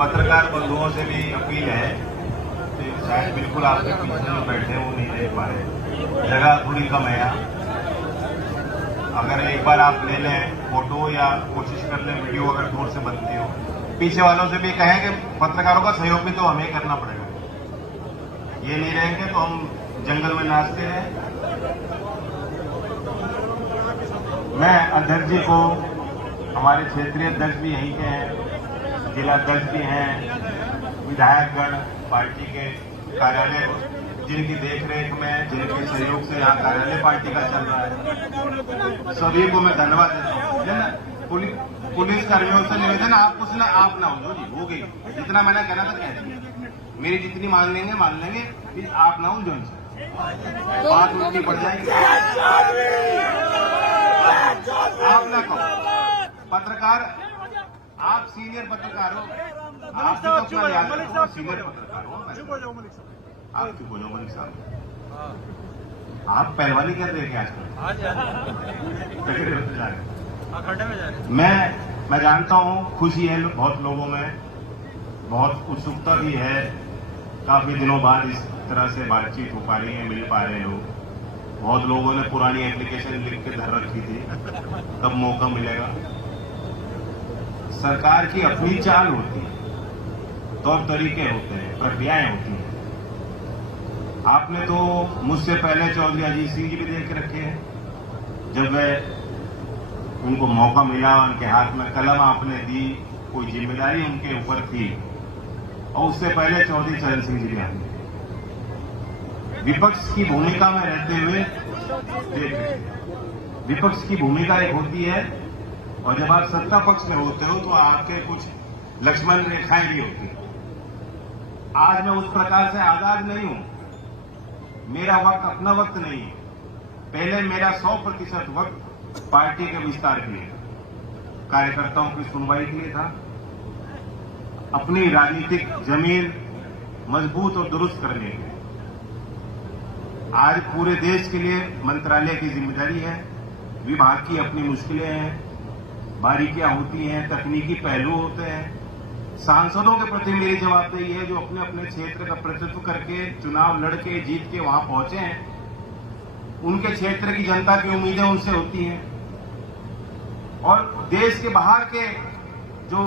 पत्रकार बंधुओं से भी अपील है कि शायद बिल्कुल आपके पीछे जो बैठे हैं वो नहीं देख पा रहे, जगह थोड़ी कम है यहाँ। अगर एक बार आप ले लें फोटो या कोशिश कर लें वीडियो, अगर दूर से बनती हो। पीछे वालों से भी कहें कि पत्रकारों का सहयोग भी तो हमें करना पड़ेगा, ये नहीं रहेंगे तो हम जंगल में नाचते हैं। मैं अध्यक्ष जी को, हमारे क्षेत्रीय अध्यक्ष भी यहीं के हैं, जिला अध्यक्ष भी हैं, विधायकगण, पार्टी के कार्यालय जिनकी देखरेख में, जिनके सहयोग से यहाँ कार्यालय पार्टी का चल रहा है, सभी को मैं धन्यवाद देता हूँ। पुलिस कर्मियों से निवेदन, आप कुछ ना आप ना हो जी, हो गई जितना मैंने कहना था कह दिया। मेरी जितनी मान लेंगे फिर आप ना उलझो, बात उल्टी पड़ जाएगी। आप ना कहो, पत्रकार आप सीनियर पत्रकार हो, आप तो अपना याद रखो, सीनियर पत्रकार हो। आप चुप हो जाओ मलिक साहब, आप पहलवानी कर रहे हैं आजकल। मैं जानता हूँ खुशी है बहुत लोगों में, बहुत उत्सुकता भी है। काफी दिनों बाद इस तरह से बातचीत हो पा रही है, मिल पा रहे हैं लोग। बहुत लोगों ने पुरानी एप्लीकेशन लिख के धर रखी थी, तब मौका मिलेगा। सरकार की अपनी चाल होती है, तौर तरीके होते हैं, प्रक्रियाएं होती हैं। आपने तो मुझसे पहले चौधरी अजीत सिंह जी भी देख के रखे हैं, जब उनको मौका मिला, उनके हाथ में कलम आपने दी, कोई जिम्मेदारी उनके ऊपर थी, और उससे पहले चौधरी चरण सिंह जी ने आए। विपक्ष की भूमिका में रहते हुए देख, विपक्ष की भूमिका एक होती है, और जब आप सत्ता पक्ष में होते हो तो आपके कुछ लक्ष्मण रेखाएं भी होती हैं। आज मैं उस प्रकार से आजाद नहीं हूं, मेरा वक्त अपना वक्त नहीं है। पहले मेरा 100% वक्त पार्टी के विस्तार के लिए, कार्यकर्ताओं की सुनवाई के लिए था, अपनी राजनीतिक जमीन मजबूत और दुरुस्त करने के लिए। आज पूरे देश के लिए मंत्रालय की जिम्मेदारी है, विभाग की अपनी मुश्किलें हैं, बारीकियां होती हैं, तकनीकी पहलू होते हैं। सांसदों के प्रति मेरी जवाबदेही है, जो अपने अपने क्षेत्र का प्रतिनिधित्व करके चुनाव लड़के जीत के वहां पहुंचे हैं। उनके क्षेत्र की जनता की उम्मीदें उनसे होती हैं, और देश के बाहर के जो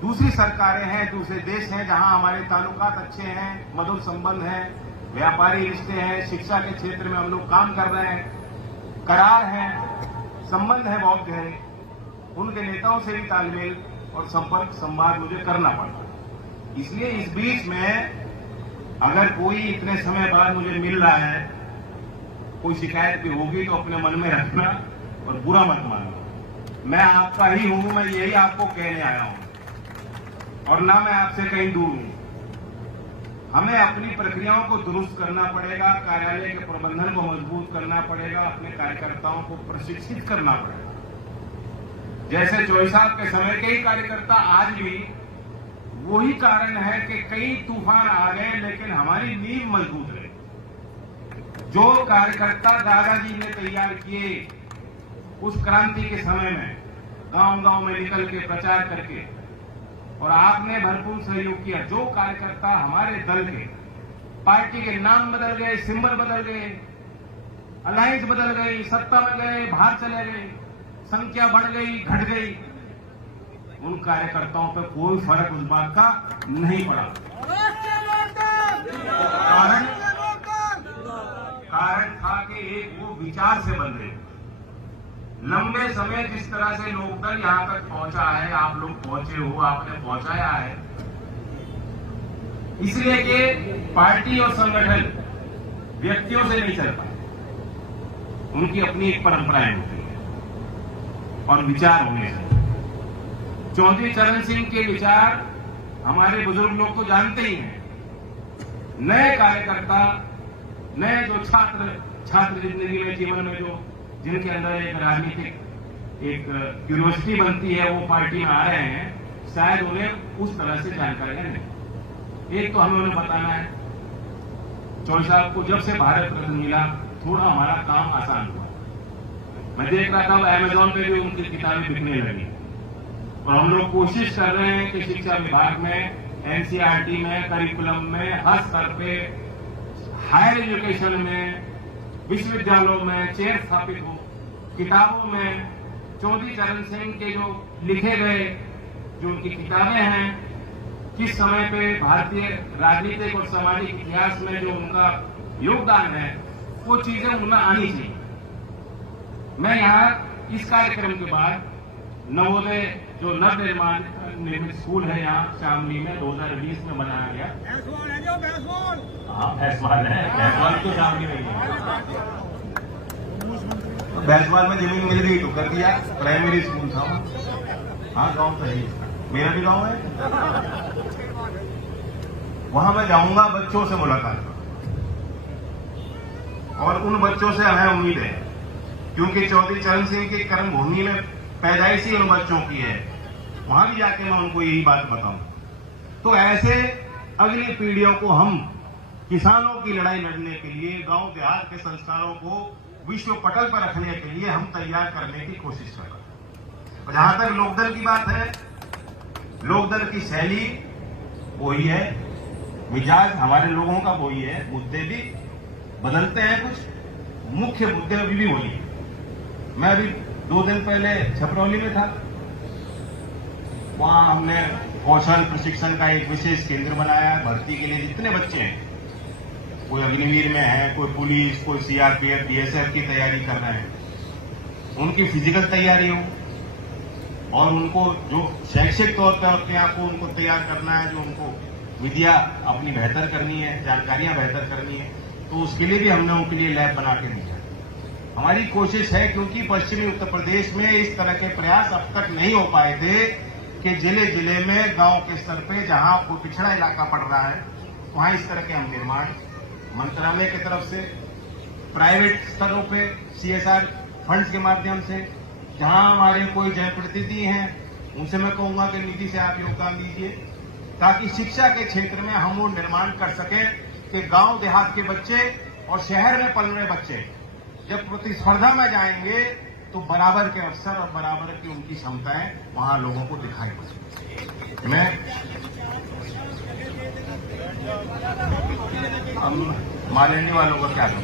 दूसरी सरकारें हैं, दूसरे देश हैं, जहां हमारे ताल्लुकात अच्छे हैं, मधुर संबंध हैं, व्यापारी रिश्ते हैं, शिक्षा के क्षेत्र में हम लोग काम कर रहे हैं, करार हैं, संबंध है बहुत गहरे, उनके नेताओं से भी तालमेल और संपर्क संवाद मुझे करना पड़ता है। इसलिए इस बीच में अगर कोई इतने समय बाद मुझे मिल रहा है, कोई शिकायत भी होगी तो अपने मन में रखना और बुरा मत मानना। मैं आपका ही हूं, मैं यही आपको कहने आया हूं, और ना मैं आपसे कहीं दूर हूं। हमें अपनी प्रक्रियाओं को दुरुस्त करना पड़ेगा, कार्यालय के प्रबंधन को मजबूत करना पड़ेगा, अपने कार्यकर्ताओं को प्रशिक्षित करना पड़ेगा। जैसे चौधरी साहब के समय के ही कार्यकर्ता आज भी वही कारण है कि कई तूफान आ गए, लेकिन हमारी नींव मजबूत रही। जो कार्यकर्ता दादाजी ने तैयार किए उस क्रांति के समय में, गांव-गांव में निकल के प्रचार करके, और आपने भरपूर सहयोग किया। जो कार्यकर्ता हमारे दल के, पार्टी के नाम बदल गए, सिंबल बदल गए, अलायंस बदल गई, सत्ता में गए, बाहर चले गए, संख्या बढ़ गई, घट गई, उन कार्यकर्ताओं पर कोई फर्क उस बात का नहीं पड़ा। कारण था कि एक वो विचार से बन रहे। लंबे समय जिस तरह से लोकदल यहां तक पहुंचा है, आप लोग पहुंचे हो, आपने पहुंचाया है, इसलिए कि पार्टी और संगठन व्यक्तियों से नहीं चल पाए, उनकी अपनी एक परंपराएं होती है और विचार होने से। चौधरी चरण सिंह के विचार हमारे बुजुर्ग लोग तो जानते ही हैं। नए कार्यकर्ता, नए जो छात्र जिंदगी में, जीवन में जो जिनके अंदर एक राजनीतिक एक क्यूरियोसिटी बनती है, वो पार्टी में आ रहे हैं, शायद उन्हें उस तरह से जानकारियां नहीं। एक तो हमें उन्हें बताना है, चौधरी साहब को जब से भारत रत्न मिला, थोड़ा हमारा काम आसान हुआ। मैं देख रहा था अमेजोन पे भी उनकी किताबें बिकने लगी। और हम लोग कोशिश कर रहे हैं कि शिक्षा विभाग में, एनसीईआरटी में, करिकुलम में, हर स्तर पे, हायर एजुकेशन में, विश्वविद्यालयों में चेयर स्थापित हो। किताबों में चौधरी चरण सिंह के जो लिखे गए जो उनकी किताबें हैं, किस समय पे भारतीय राजनीतिक और सामाजिक इतिहास में जो उनका योगदान है, वो चीजें उनमें आनी चाहिए। मैं यहाँ इस कार्यक्रम के बाद नवोदय जो नवनिर्माण निर्मित स्कूल है यहाँ शामली में 2020 में बनाया गया। हाँ भैंसवाल है, भैंसवाल तो शामली में है। भैंसवाल में जमीन मिल गई तो कर दिया, प्राइमरी स्कूल था। हाँ गांव सही, मेरा भी गांव है। वहां मैं जाऊंगा, बच्चों से मुलाकात और उन बच्चों से हमें उम्मीद है, क्योंकि चौधरी चरण सिंह की कर्मभूमि में पैदाइश ही उन बच्चों की है। वहां भी जाके मैं उनको यही बात बताऊं। तो ऐसे अगली पीढ़ियों को हम किसानों की लड़ाई लड़ने के लिए, गांव देहात के संस्कारों को विश्व पटल पर रखने के लिए हम तैयार करने की कोशिश कर रहे हैं। और जहां तक लोकदल की बात है, लोकदल की शैली वही है, मिजाज हमारे लोगों का वही है। मुद्दे भी बदलते हैं, कुछ मुख्य मुद्दे अभी भी वही है। मैं अभी 2 दिन पहले छपरौली में था। वहां हमने कौशल प्रशिक्षण का एक विशेष केंद्र बनाया है। भर्ती के लिए जितने बच्चे हैं, कोई अग्निवीर में है, कोई पुलिस, कोई सीआरपीएफ, बीएसएफ की तैयारी कर रहे हैं, उनकी फिजिकल तैयारी हो और उनको जो शैक्षिक तौर पर अपने आप को उनको तैयार करना है, जो उनको विद्या अपनी बेहतर करनी है, जानकारियां बेहतर करनी है, तो उसके लिए भी हमने उनके लिए लैब बना के दिया। हमारी कोशिश है, क्योंकि पश्चिमी उत्तर प्रदेश में इस तरह के प्रयास अब तक नहीं हो पाए थे कि जिले जिले में गांव के स्तर पे जहां कोई पिछड़ा इलाका पड़ रहा है, वहां इस तरह के हम निर्माण मंत्रालय की तरफ से, प्राइवेट स्तरों पे सीएसआर फंड्स के माध्यम से, जहां हमारे कोई जनप्रतिनिधि हैं, उनसे मैं कहूंगा कि निधि से आप योगदान दीजिए, ताकि शिक्षा के क्षेत्र में हम वो निर्माण कर सकें कि गांव देहात के बच्चे और शहर में पल रहे बच्चे जब प्रतिस्पर्धा में जाएंगे तो बराबर के अवसर और बराबर की उनकी क्षमताएं वहां लोगों को दिखाई पड़ेंगी। मैं मालेंडी वालों को क्या कहूं,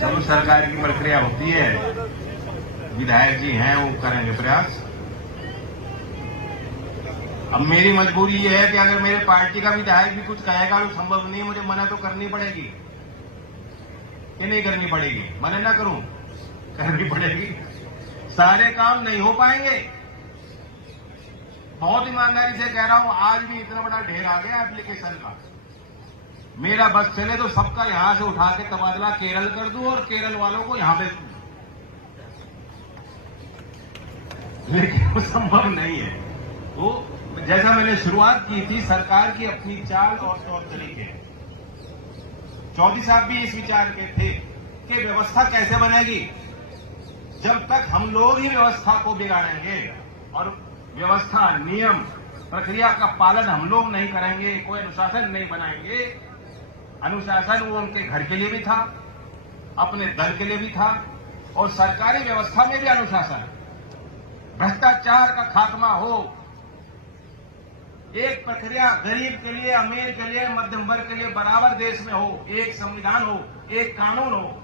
चलो सरकार की प्रक्रिया होती है, विधायक जी हैं वो करेंगे प्रयास। अब मेरी मजबूरी ये है कि अगर मेरे पार्टी का विधायक भी कुछ कहेगा तो संभव नहीं, मुझे मना तो करनी पड़ेगी कि नहीं करनी पड़ेगी? मना ना करूं, करनी पड़ेगी। सारे काम नहीं हो पाएंगे, बहुत ईमानदारी से कह रहा हूं। आज भी इतना बड़ा ढेर आ गया एप्लीकेशन का, मेरा बस चले तो सबका यहां से उठा के तबादला केरल कर दूं और केरल वालों को यहां पे, लेकिन वो संभव नहीं है। वो जैसा मैंने शुरुआत की थी, सरकार की अपनी चाल और तौर तरीके। चौधरी साहब भी इस विचार के थे कि व्यवस्था कैसे बनेगी। जब तक हम लोग ही व्यवस्था को बिगाड़ेंगे और व्यवस्था, नियम, प्रक्रिया का पालन हम लोग नहीं करेंगे, कोई अनुशासन नहीं बनाएंगे। अनुशासन वो उनके घर के लिए भी था, अपने दल के लिए भी था, और सरकारी व्यवस्था में भी अनुशासन, भ्रष्टाचार का खात्मा हो, एक प्रक्रिया गरीब के लिए, अमीर के लिए, मध्यम वर्ग के लिए बराबर देश में हो, एक संविधान हो, एक कानून हो।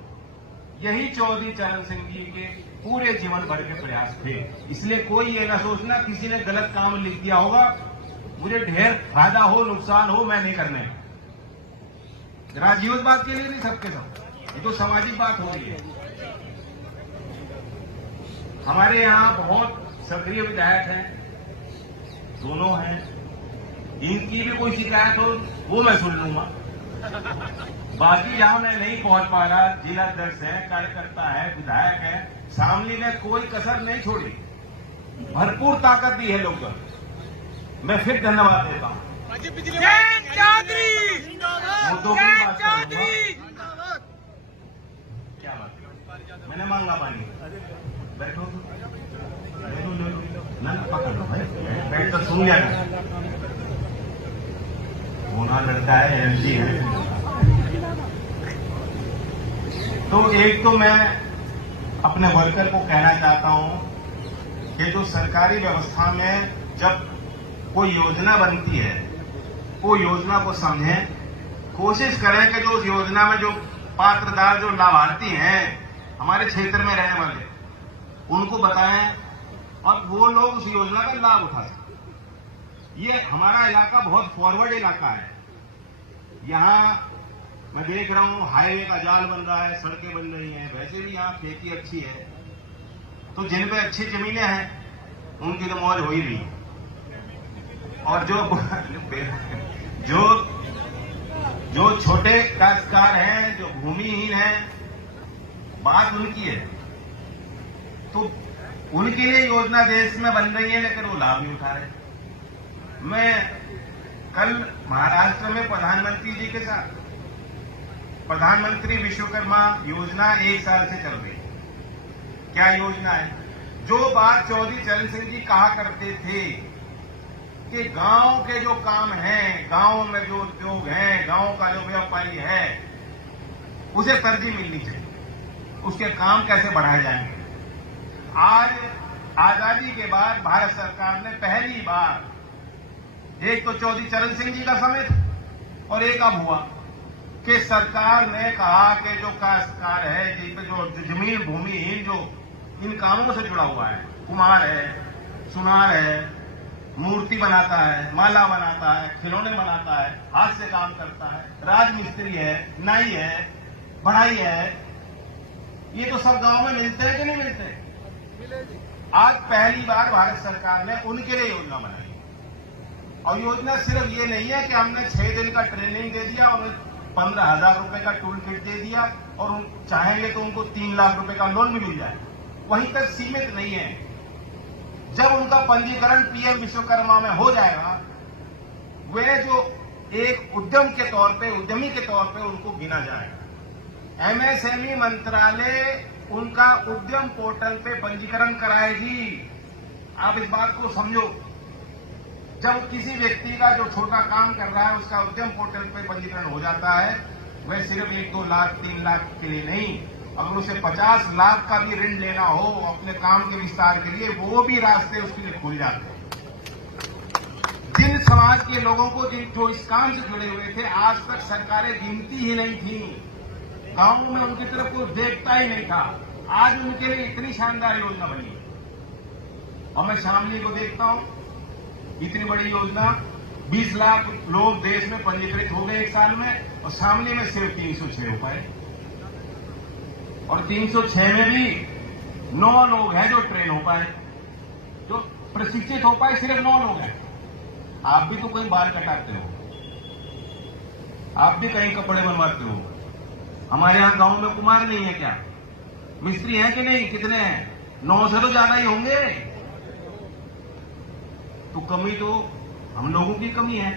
यही चौधरी चरण सिंह जी के पूरे जीवन भर के प्रयास थे। इसलिए कोई ये ना सोचना किसी ने गलत काम लिख दिया होगा, मुझे ढेर फायदा हो नुकसान हो, मैं नहीं करने। राजनीतिक बात के लिए नहीं, सबके सब, ये तो सामाजिक बात हो रही है। हमारे यहाँ बहुत सक्रिय विधायक हैं, दोनों हैं, इनकी भी कोई शिकायत हो वो मैं सुन लूंगा। बाकी जहां मैं नहीं पहुंच पा रहा, जिला अध्यक्ष है, कार्यकर्ता है, विधायक है, शामली ने कोई कसर नहीं छोड़ी, भरपूर ताकत दी है लोगों। मैं फिर धन्यवाद देता हूं। मुद्दों की बात करूंगा। क्या बात, मैंने मांगा पानी, बैठो ना, पकड़ लो भाई, बैठ कर सुन लिया। होना लड़का है, एमजी है, तो एक तो मैं अपने वर्कर को कहना चाहता हूं कि जो सरकारी व्यवस्था में जब कोई योजना बनती है वो योजना को समझें, कोशिश करें कि जो उस योजना में जो पात्रदार जो लाभार्थी हैं हमारे क्षेत्र में रहने वाले उनको बताएं और वो लोग उस योजना का लाभ उठा सकें। ये हमारा इलाका बहुत फॉरवर्ड इलाका है। यहाँ मैं देख रहा हूँ हाईवे का जाल बन रहा है, सड़कें बन रही हैं, वैसे भी यहाँ खेती अच्छी है। तो जिन पे अच्छी जमीनें हैं उनकी तो मौज हो ही रही। और जो छोटे काश्तकार हैं, जो भूमिहीन हैं, बात उनकी है। तो उनके लिए योजना देश में बन रही है लेकिन वो लाभ नहीं उठा रहे। मैं कल महाराष्ट्र में प्रधानमंत्री जी के साथ प्रधानमंत्री विश्वकर्मा योजना 1 साल से चल रही है। क्या योजना है? जो बात चौधरी चरण सिंह जी कहा करते थे कि गांव के जो काम हैं, गांव में जो उद्योग हैं, गांव का जो व्यापारी है उसे तरजीह मिलनी चाहिए, उसके काम कैसे बढ़ाए जाएंगे। आज आजादी के बाद भारत सरकार ने पहली बार एक तो चौधरी चरण सिंह जी का समय था और एक अब हुआ कि सरकार ने कहा कि जो काश्तकार है, जो जमीन भूमिहीन जो इन कामों से जुड़ा हुआ है, कुम्हार है, सुनार है, मूर्ति बनाता है, माला बनाता है, खिलौने बनाता है, हाथ से काम करता है, राजमिस्त्री है, नाई है, बढ़ाई है, ये तो सब गांव में मिलते हैं कि नहीं मिलते? आज पहली बार भारत सरकार ने उनके लिए योजना बनाई। और योजना सिर्फ ये नहीं है कि हमने 6 दिन का ट्रेनिंग दे दिया और 15,000 रुपए का टूल किट दे दिया और चाहेंगे तो उनको 3 लाख रुपए का लोन भी मिल जाए, वहीं तक सीमित नहीं है। जब उनका पंजीकरण पीएम विश्वकर्मा में हो जाएगा, वे जो एक उद्यम के तौर पे, उद्यमी के तौर पे उनको गिना जाएगा। एमएसएमई मंत्रालय उनका उद्यम पोर्टल पे पंजीकरण कराएगी। आप इस बात को समझो। जब किसी व्यक्ति का जो छोटा काम कर रहा है उसका उद्यम पोर्टल पे पंजीकरण हो जाता है, वह सिर्फ 1-2 लाख 3 लाख के लिए नहीं, अगर उसे 50 लाख का भी ऋण लेना हो अपने काम के विस्तार के लिए, वो भी रास्ते उसके लिए खुल जाते हैं। जिन समाज के लोगों को जो इस काम से जुड़े हुए थे, आज तक सरकारें गिनती ही नहीं थी, गांव में उनकी तरफ कोई देखता ही नहीं था, आज उनके लिए इतनी शानदार योजना बनी। और मैं शामली को देखता हूं, इतनी बड़ी योजना, 20 लाख लोग देश में पंजीकृत हो गए 1 साल में, और शामली में सिर्फ 306 हो पाए। और 306 में भी 9 लोग हैं जो ट्रेन हो पाए, जो प्रशिक्षित हो पाए, सिर्फ 9 लोग हैं। आप भी तो कहीं बाल कटाते हो, आप भी कहीं कपड़े बनवाते हो। हमारे यहां गांव में कुम्हार नहीं है क्या? मिस्त्री हैं कि नहीं? कितने हैं? 9 से तो ज्यादा ही होंगे। तो कमी तो हम लोगों की कमी है।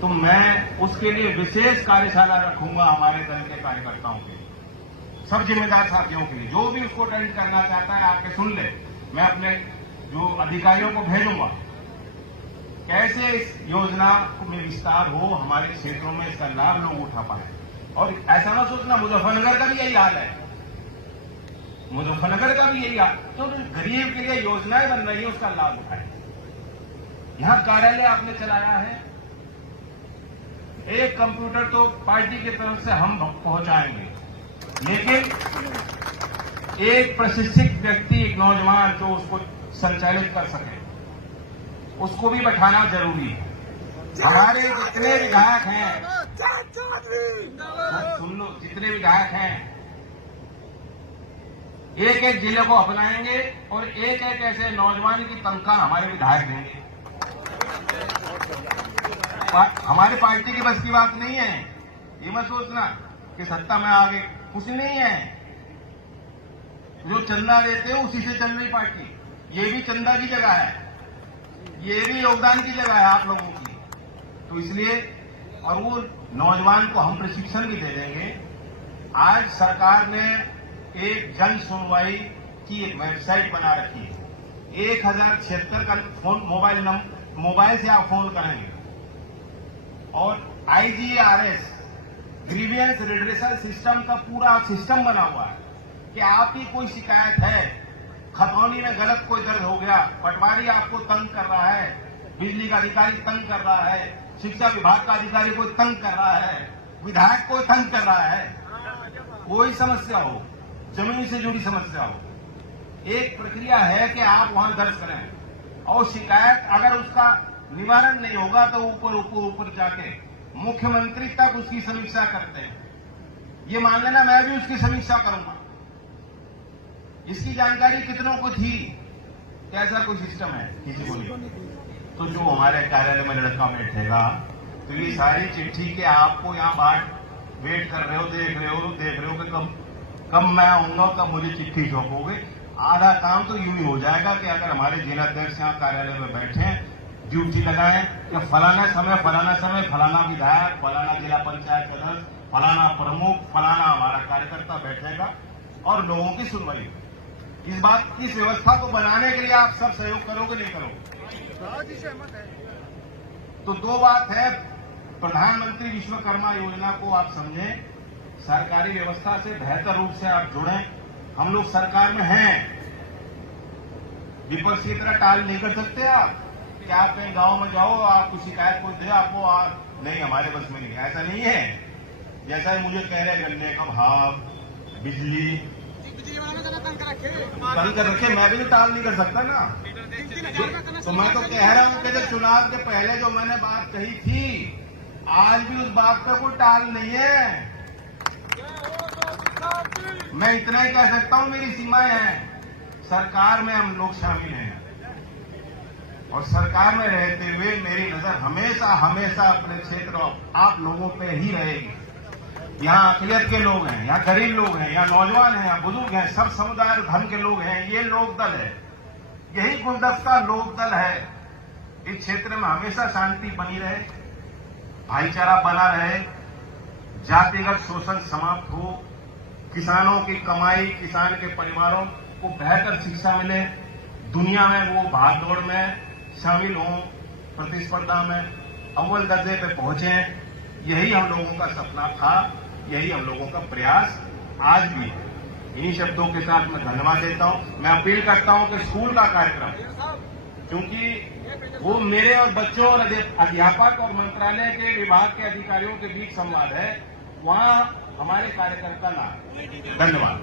तो मैं उसके लिए विशेष कार्यशाला रखूंगा हमारे दल के कार्यकर्ताओं के लिए, सब जिम्मेदार साथियों के लिए। जो भी उसको अटेंड करना चाहता है आके सुन ले। मैं अपने जो अधिकारियों को भेजूंगा, कैसे इस योजना में विस्तार हो, हमारे क्षेत्रों में इसका लाभ लोग उठा पाए। और ऐसा ना सोचना मुजफ्फरनगर का भी यही हाल है, मुजफ्फरनगर का भी यही हाल। तो गरीब के लिए योजनाएं बन रही है, उसका लाभ उठाए। यहां कार्यालय आपने चलाया है, एक कंप्यूटर तो पार्टी की तरफ से हम पहुंचाएंगे, लेकिन एक प्रशिक्षित व्यक्ति, एक नौजवान जो उसको संचालित कर सके, उसको भी बैठाना जरूरी है। हमारे जितने विधायक हैं, सुन लो, जितने विधायक हैं, एक जिले को अपनाएंगे और एक ऐसे नौजवान की तनख्वाह हमारे विधायक देंगे। हमारी पार्टी की बस की बात नहीं है, ये मत सोचना कि सत्ता में आगे कुछ नहीं है। जो चंदा देते हो उसी से चल रही पार्टी, ये भी चंदा की जगह है, ये भी योगदान की जगह है आप लोगों की। तो इसलिए, और वो नौजवान को हम प्रशिक्षण भी दे देंगे। आज सरकार ने एक जन सुनवाई की एक वेबसाइट बना रखी है। 1076 का फोन, मोबाइल से आप फोन करेंगे और IGRS ग्रीवियंस रिड्रेसल सिस्टम का पूरा सिस्टम बना हुआ है कि आपकी कोई शिकायत है, खतौनी में गलत कोई दर्ज हो गया, पटवारी आपको तंग कर रहा है, बिजली का अधिकारी तंग कर रहा है, शिक्षा विभाग का अधिकारी कोई तंग कर रहा है, विधायक कोई तंग कर रहा है, कोई समस्या हो, जमीन से जुड़ी समस्या हो, एक प्रक्रिया है कि आप वहां दर्ज करें और शिकायत अगर उसका निवारण नहीं होगा तो ऊपर जाके मुख्यमंत्री तक उसकी समीक्षा करते हैं। ये मान लेना मैं भी उसकी समीक्षा करूंगा। इसकी जानकारी कितनों को थी? कैसा कोई सिस्टम है? किसी को नहीं। तो जो हमारे कार्यालय में लड़का बैठेगा तो ये सारी चिट्ठी के आपको यहाँ बाट वेट कर रहे हो, देख रहे हो कि कब मैं आऊंगा तब मुझे चिट्ठी सौंपोगे। आधा काम तो यूं ही हो जाएगा कि अगर हमारे जिलाध्यक्ष यहाँ कार्यालय में बैठे ड्यूटी लगाएं कि फलाना समय फलाना विधायक, फलाना जिला पंचायत सदस्य, फलाना प्रमुख, फलाना हमारा कार्यकर्ता बैठेगा और लोगों की सुनवाई। इस बात की व्यवस्था को बनाने के लिए आप सब सहयोग करोगे नहीं करोगे? तो दो बात है, प्रधानमंत्री विश्वकर्मा योजना को आप समझें, सरकारी व्यवस्था से बेहतर रूप से आप जुड़ें। हम लोग सरकार में हैं, विपक्ष की तरह टाल नहीं कर सकते आप कि आप कहीं गांव में जाओ, आपको शिकायत कोई दे, आपको नहीं हमारे बस में नहीं, ऐसा नहीं है। जैसा मुझे कह रहे गन्ने का भाव, बिजली तंग कर रखे, मैं भी तो टाल नहीं कर सकता ना। तो मैं तो कह रहा हूं कि जब चुनाव के पहले जो मैंने बात कही थी, आज भी उस बात पर कोई टाल नहीं है। मैं इतना ही कह सकता हूं, मेरी सीमाएं हैं। सरकार में हम लोग शामिल हैं और सरकार में रहते हुए मेरी नजर हमेशा अपने क्षेत्र आप लोगों पे ही रहेगी। यहाँ अकलियत के लोग हैं, यहाँ गरीब लोग हैं, यहाँ नौजवान हैं, यहाँ बुजुर्ग हैं, सब समुदाय और धर्म के लोग हैं। ये लोकदल है, यही गुलदस्ता लोकदल है। इस क्षेत्र में हमेशा शांति बनी रहे, भाईचारा बना रहे, जातिगत शोषण समाप्त हो, किसानों की कमाई, किसान के परिवारों को बेहतर शिक्षा मिले, दुनिया में वो भागदौड़ में शामिल हों, प्रतिस्पर्धा में अव्वल दर्जे पे पहुंचे। यही हम लोगों का सपना था, यही हम लोगों का प्रयास आज भी। इन्हीं शब्दों के साथ मैं धन्यवाद देता हूं। मैं अपील करता हूं कि स्कूल का कार्यक्रम, क्योंकि वो मेरे और बच्चों और अध्यापक और मंत्रालय के विभाग के अधिकारियों के बीच संवाद है, वहां हमारे कार्यकर्ता ना। धन्यवाद।